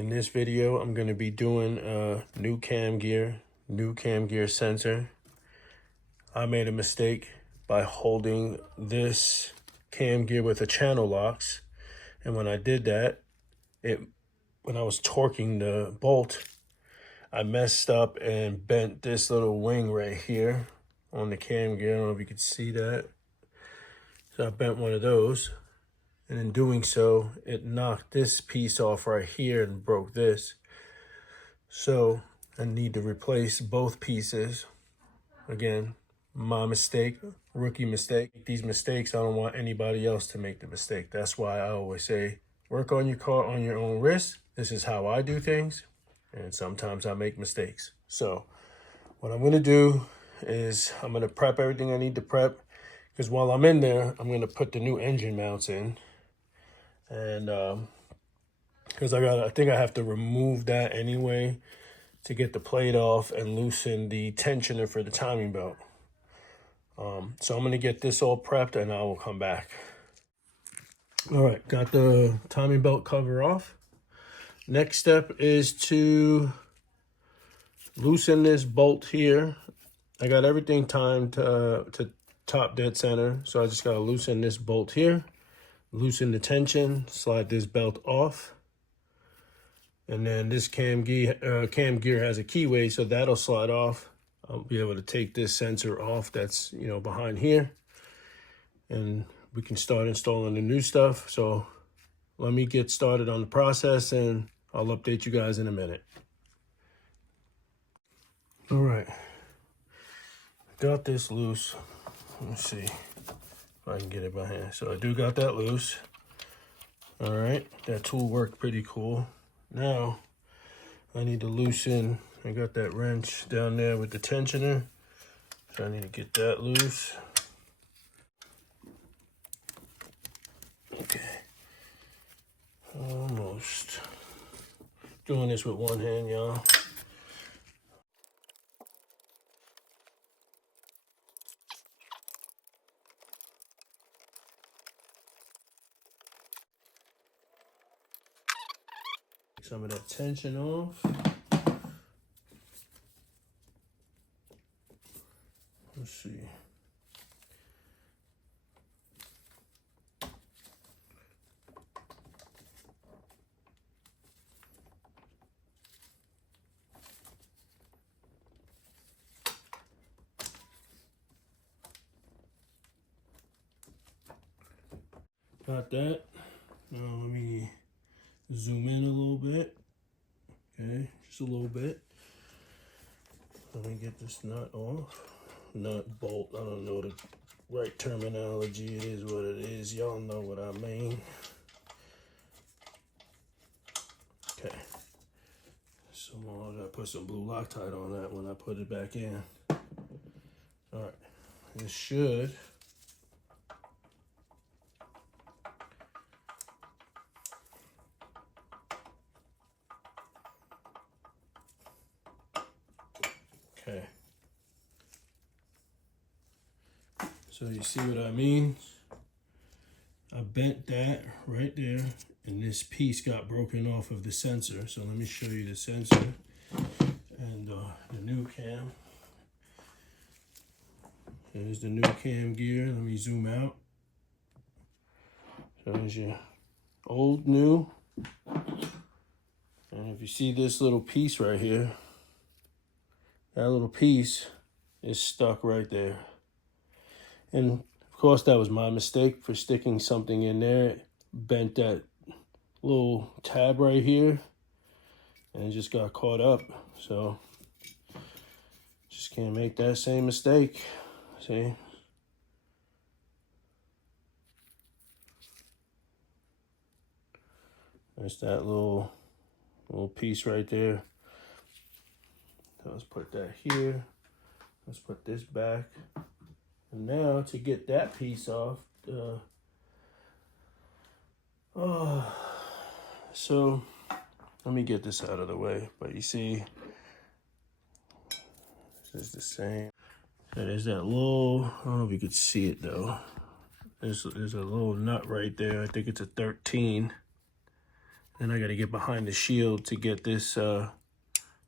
In this video, I'm going to be doing a new cam gear sensor. I made a mistake by holding this cam gear with the channel locks. And when I did that, when I was torquing the bolt, I messed up and bent this little wing right here on the cam gear. I don't know if you can see that. So I bent one of those. And in doing so, it knocked this piece off right here and broke this. So I need to replace both pieces. Again, my mistake, rookie mistake. These mistakes, I don't want anybody else to make the mistake. That's why I always say, work on your car on your own risk. This is how I do things. And sometimes I make mistakes. So what I'm gonna do is I'm gonna prep everything I need to prep, because while I'm in there, I'm gonna put the new engine mounts in. And because I think I have to remove that anyway to get the plate off and loosen the tensioner for the timing belt. So I'm gonna get this all prepped and I will come back. All right, got the timing belt cover off. Next step is to loosen this bolt here. I got everything timed to top dead center, so I just gotta loosen this bolt here, loosen the tension, slide this belt off. And then this cam gear has a keyway, so that'll slide off. I'll be able to take this sensor off that's, behind here. And we can start installing the new stuff. So let me get started on the process and I'll update you guys in a minute. All right, got this loose. Let's see if I can get it by hand. So I do got that loose. All right, that tool worked pretty cool. Now I need to loosen, I got that wrench down there with the tensioner, so I need to get that loose. Okay, almost. Doing this with one hand, y'all. Some of that tension off. Let's see. Got that. Now let me zoom in a little bit. Okay, just a little bit. Let me get this nut off. Nut, bolt, I don't know the right terminology. It is what it is. Y'all know what I mean. Okay. So I gotta put some blue Loctite on that when I put it back in. All right, this should. Okay. So you see what I mean? I bent that right there, and this piece got broken off of the sensor. So let me show you the sensor and the new cam. Here's the new cam gear. Let me zoom out. So there's your old, new. And if you see this little piece right here, that little piece is stuck right there. And of course, that was my mistake for sticking something in there. Bent that little tab right here and it just got caught up. So just can't make that same mistake. See? There's that little piece right there. So let's put that here. Let's put this back. And now to get that piece off, so let me get this out of the way. But you see, this is the same. So there's that little, I don't know if you could see it though. There's a little nut right there. I think it's a 13. Then I got to get behind the shield to get this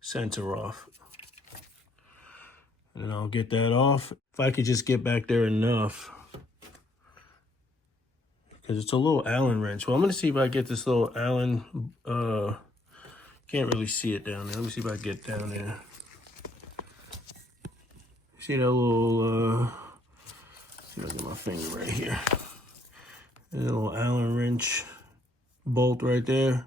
sensor off. And I'll get that off. If I could just get back there enough, because it's a little Allen wrench. Well, I'm gonna see if I get this little Allen, can't really see it down there. Let me see if I can get down there. See that little, see if I get my finger right here. That little Allen wrench bolt right there.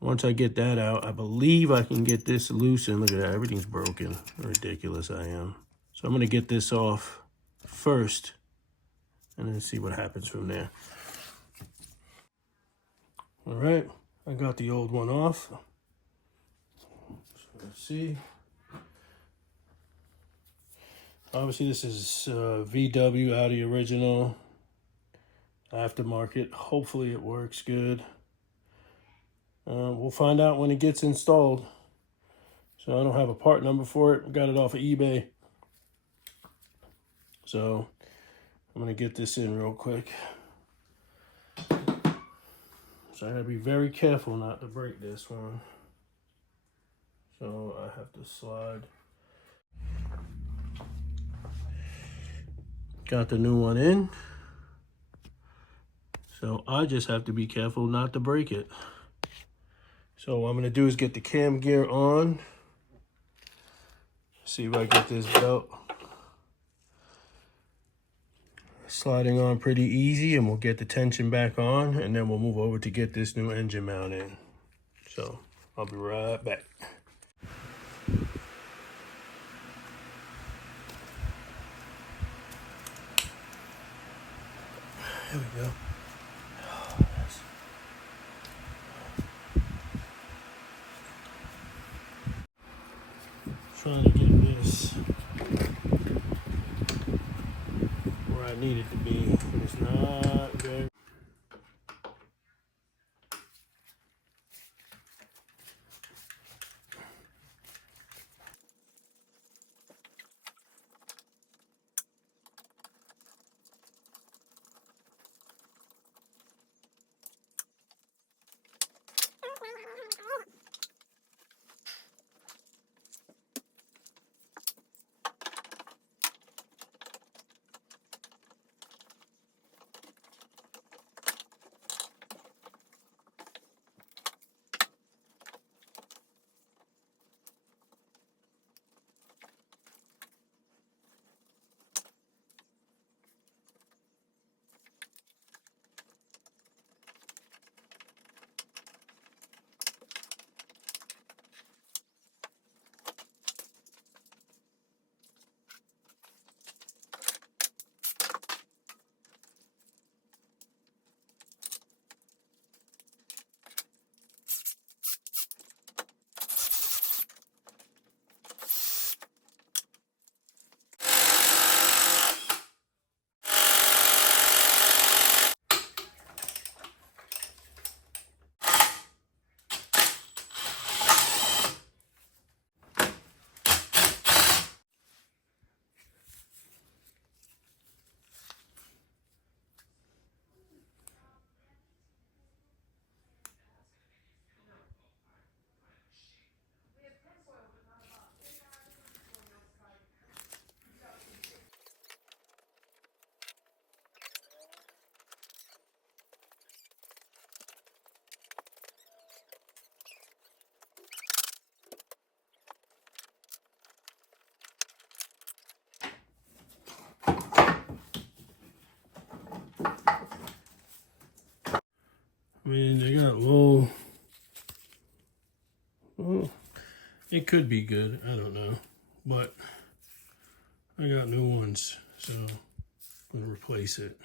Once I get that out, I believe I can get this loosened. Look at that, everything's broken. Ridiculous I am. So I'm gonna get this off first and then see what happens from there. All right, I got the old one off. So let's see. Obviously this is VW Audi original, aftermarket. Hopefully it works good. We'll find out when it gets installed. So I don't have a part number for it. Got it off of eBay. So I'm gonna get this in real quick. So I gotta be very careful not to break this one. So I have to slide. Got the new one in. So I just have to be careful not to break it. So what I'm gonna do is get the cam gear on. See if I get this belt sliding on pretty easy, and we'll get the tension back on, and then we'll move over to get this new engine mount in. So I'll be right back. Here we go. Trying to get this where I need it to be. It's not very. I mean, they got low. Well, it could be good. I don't know. But I got new ones, so I'm going to replace it.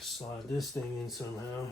Slide this thing in somehow.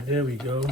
right, there we go.